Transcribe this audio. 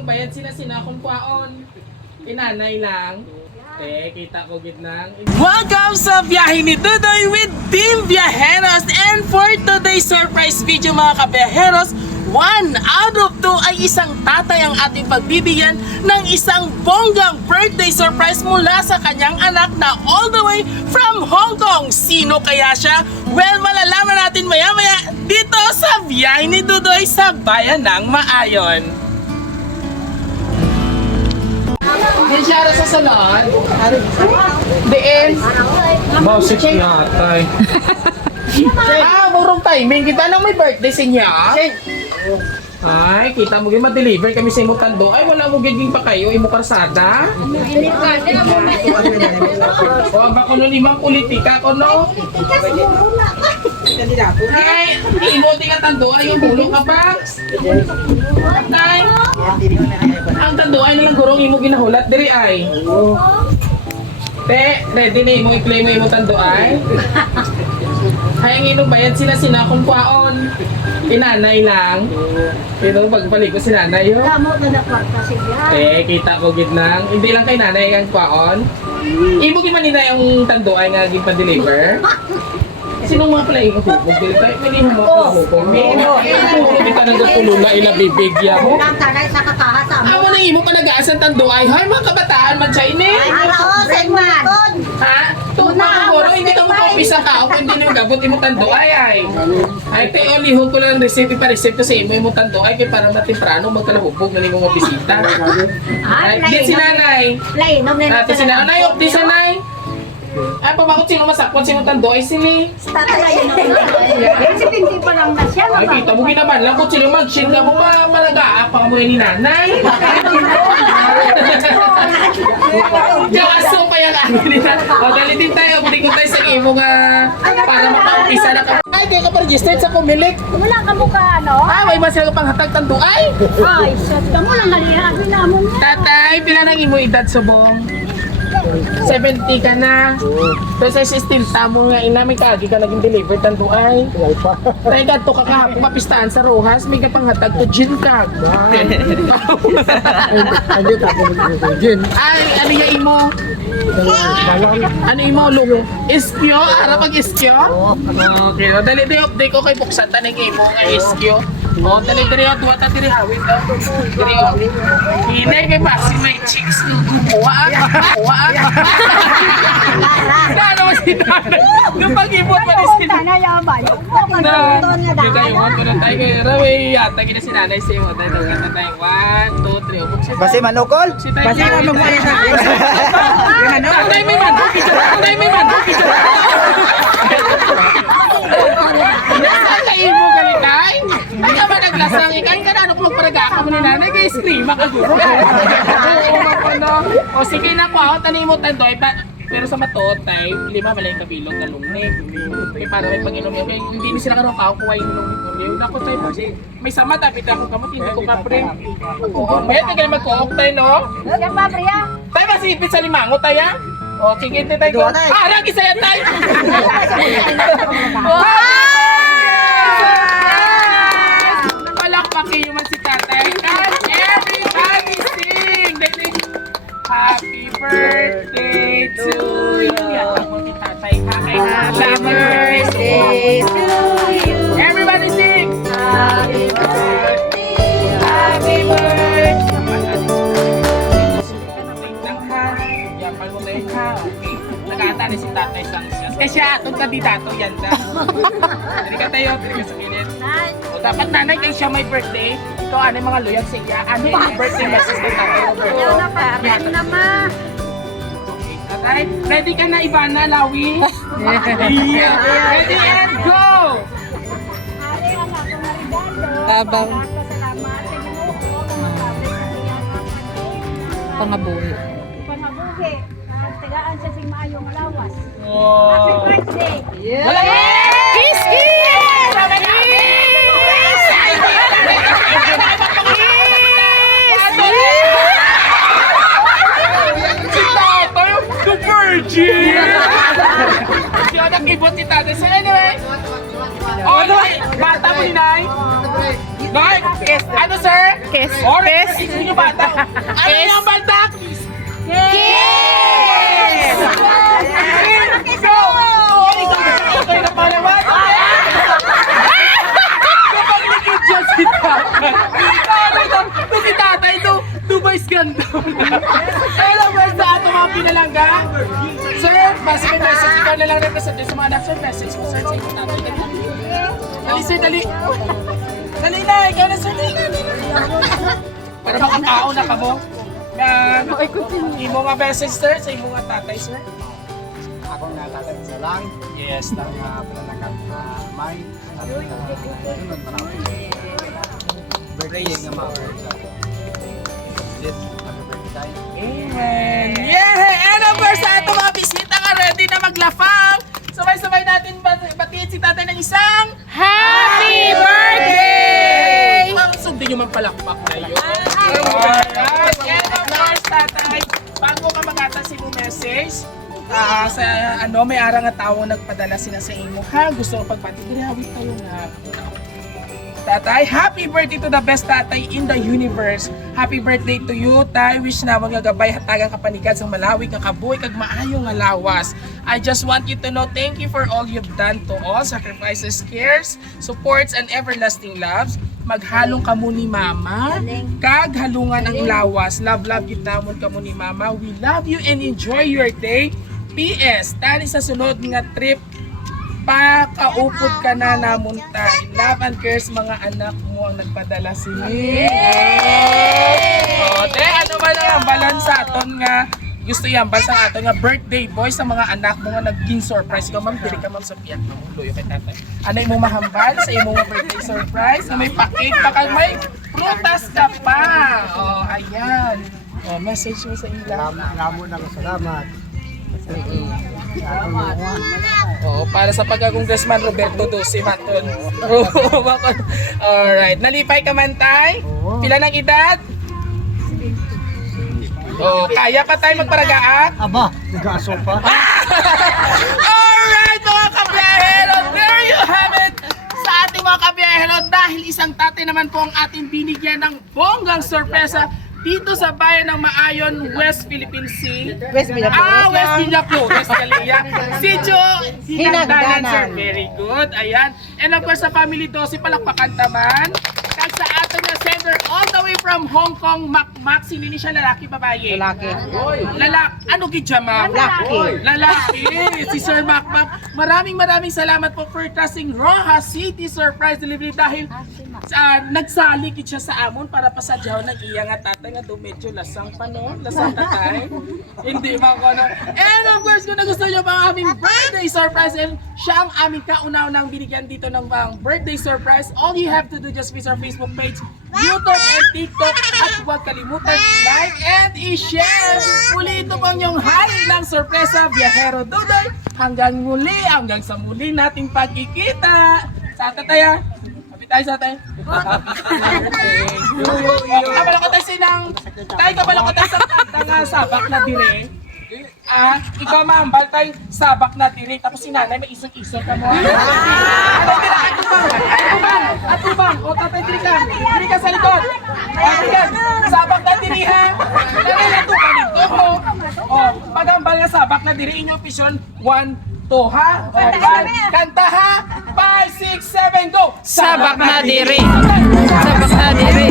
inom bayad sila sinakon kwaon. Inanay lang. Kita ko gitnang. Welcome sa biyahe ni Dudoy with Team Viajeros. And for today's surprise video mga kabiyaheros, 1 out of 2 ay isang tatay ang ating pagbibigyan ng isang bonggang birthday surprise mula sa kanyang anak na all the way from Hong Kong. Sino kaya siya? Well, malalaman natin maya-maya dito sa biyahe ni Dudoy sa bayan ng Maayon. Hindi siya sa salon. Diin. Bawsik niya, tay. Murong timing. Kita nang may birthday sa niya. Ay, kita mo gin ma-deliver kami sa imong tando. Ay, wala mo giging pa kayo, imo karsada. O, ba ko no limang politika ko no? Ay, imo di ka tando, ay yung bulong ka pa. Ay, ang tando ay nalang gurong imo ginahulat diri ay. Te, ready na imo i-play mo imo tando ay. Ay, ang inom bayad sila sinakong kwaon. Inanay lang. Pero pagpalig ko si nanay yun. Kita ko gitnang. Hindi lang kay nanay ang kwaon. Ibugin man nila yung tando ay nga pa-deliver. Sinong mga pala yung hukog? Pwede mo mga hukog. Hindi ka nagpulula ila bibigyan mo. Awa na imo pa nag-aasan tando ay. Hay, mga kabataan man siya ini. Ha? Tuna ko, hindi ka magpapisa ka. O hindi nyo gabot imo tando ay. Ay, te, lihog ko lang receipt ko sa imo imo tando ay kaya para matimprano magkalahubog na nimo mabisita. Ay, di si nanay. Ate si nanay, di si nanay. Ay, pabakot sino masakot, sino tando ay sili. Si Pinti pa lang na siya. Ay, kita mo ginaman lang kung sino mag-shit na mo malaga pa mo ni nanay. Jawaso pa yung ano nila. O, dalitin tayo, buli ko tayo sa imo nga para makaumpisa na ka. Ay, kayo ka pa-registered sa Kumilik. Wala ka mukha, ano? May ba sila panghatag tando ay? Ay, shot ka mo lang nalinabi namin niya. Tatay, pila nang imo edad subong? 70 ka na. Pero sa system, tamo nga ina, may kagi ka naging delivered tando ay. Tayo ka to kakahapong kapistahan sa Rojas, may kapanghatag to gin ka. Ay, ano yung imo? Ano imo lugo? Iskyo? Ara pag iskyo? Okay, dali update ko kay buksan tanong imo nga iskyo. O, dali duwa ta diri hawin daw. Diri o. Hinay kay basi may chicks ng kuha. Ano si Tanay? Nung pag-ibot pa ni si Tanay yaman. Yung kayo, ko na tayo kayo. Raway, yata gina si nanay sa iyo. Tayo, tayo. 1, 2, 3. Basi manukol? Basi manukol. Tayo may manukol. Tayo may manukol. Nasaan kayo mo galikay? Ay ka ba naglasang ikain ka na ano kung paragaka mo ni nanay kay stream makaguro. O sige na po ako tanin mo tandoy pero sa matot tay 5 malay kabilog na lungnig. Kay para may panginom yan. Hindi ni sila karon kao kuway mo lungnig. Nako tay may sama dapat ako kamot hindi ko kapre. May tagal magkook tay no. Yan pa, Priya. Tay masipit sa limango tay ah. O sige tay ko. Ara kisaya tay. Palakpakin yung man si tatay. And everybody sing! Happy birthday to you! Yan mo si tatay. Happy birthday to you! Everybody sing! Happy birthday! Happy birthday! Yapal mo na yun ha. Nag-aata na si tatay sa ansyas. Kasi atong kandidato yan na. Dali ka tayo, dali ka sa kilid. O dapat nanay kayo siya may birthday. Ikaw ano yung mga luyag siya. Ano yung birthday message ng tatay? Ayaw na pa. Ayaw na ma. Tatay, ready ka na Ivana, Lawi? Ready and go! Ari ang akong regalo. Tabang. Salamat sa Ginoo Pangabuhi. pangabuhi. Tagaan sa sing maayong lawas. Happy Wow! birthday. Wala ka! Kiss, kiss! Si tatay, the virgin! Siya nakibot si tatay. So anyway, bata mo ni Nay. Nay, Kiss. Ano, sir? Kiss. Orange. Kiss. Kiss yung bata. Ano Kiss. yung bata? Kiss. Kiss! So, okay na pala ba? Kapag nag-adjust si tatay. Ito si tatay, ito, Dubai's ganda. Hello, where's the ato mga pinalangga? Sir, basta may message, ikaw na lang represent sa mga anak, sir, message mo, sir, sa inyo tatay. Dali, sir, dali. Dali na, ikaw na, sir, dali. Para makakao na ka mo. Yan. Imo nga message, sir, sa imo nga tatay, sir. Ako nga tatay sa lang, Yes, tama. pananakan na may sunod marami. Birthday nga mga Yes, happy birthday. Amen. Yeah! And of course, sa itong mga bisita nga ready na maglafang. Sabay-sabay natin batiin si tatay ng isang Happy birthday! Sundin nyo man palakpak na yun. Alright. And of course, tatay, bago ka mag-atas mo message, sa may arang nga tao nagpadala sila sa imo ha. Gusto ko pagpati. Grinawit tayo na. Tatay, happy birthday to the best tatay in the universe. Happy birthday to you, tay. Wish naman nga gabay hatagang kapanigan sa malawig nga kabuhi kag maayo nga lawas. I just want you to know thank you for all you've done to all sacrifices, cares, supports and everlasting loves. Maghalong kamo ni mama, kag halungan ang lawas. Love kita mo kamo ni mama. We love you and enjoy your day. PS, tali sa sunod nga trip pakaupod ka na namon tayo. Love and cares mga anak mo ang nagpadala sini. O, te, ano ba na ang balansa aton nga gusto yan basta aton nga birthday boy sa mga anak mo nga naging surprise ka ma'am, dili ka ma'am sa piyak mo luyo kay tatay. Ano mo mahambal sa imong nga birthday surprise na may pa-cake pa kag may prutas ka pa. O, ayan. O, message mo sa ila. Ramo na salamat. Oo, para sa pagka-congressman Roberto Duce Maton. Alright, nalipay ka man tay? Pila ng edad? Oh, kaya pa tayo magparagaat? Aba, nag-aaso pa. Alright mga kabiyahero, there you have it! Sa ating mga kabiyahero, dahil isang tatay naman po ang ating binigyan ng bonggang sorpresa dito sa bayan ng Maayon, West Philippine Sea. West Villapro. West Villapro, West Calilla. Sitio Hinagdanan, sir. Very good. Ayan. And of course, sa Family 12, palakpakan taman. Kag sa ato na sender all the way from Hong Kong, Mac, sino ni siya lalaki, babae? Lalaki. Lalaki. Ano gidya, ma'am? Lalaki. Lalaki. Si Sir Mac. Maraming salamat po for trusting Rojas City Surprise Delivery dahil nagsaligid siya sa amon para pasadyaw ng iya nga tatay nga do medyo lasang pa no? Lasang tatay. Hindi man ko no. And of course, kung nagusto nyo pa ang aming birthday surprise and siya ang aming kauna-unang binigyan dito ng birthday surprise, all you have to do just visit our Facebook page, YouTube and TikTok at huwag kalimutan like and i-share. Muli ito po yung hari ng sorpresa, Biyahero Dudoy. Hanggang sa muli nating pagkikita. Sa tataya. Tayo sa tayo. Kabalo ko tayo sinang. Tayo kabalo ko tayo sa nga sabak na dire. Ikaw ma'am, tayo sabak na dire. Tapos si nanay may isog-isog ka mo. Atubang. O tatay dire ka. Dire ka sa likod. Sabak na dire ha. Nalalato ka dito. O, pag-ambal nga sabak na dire. Inyong pisyon. 1, 2 ha. Kanta ha. 5, 6, 7, go! Sabak na diri. Sabak na diri.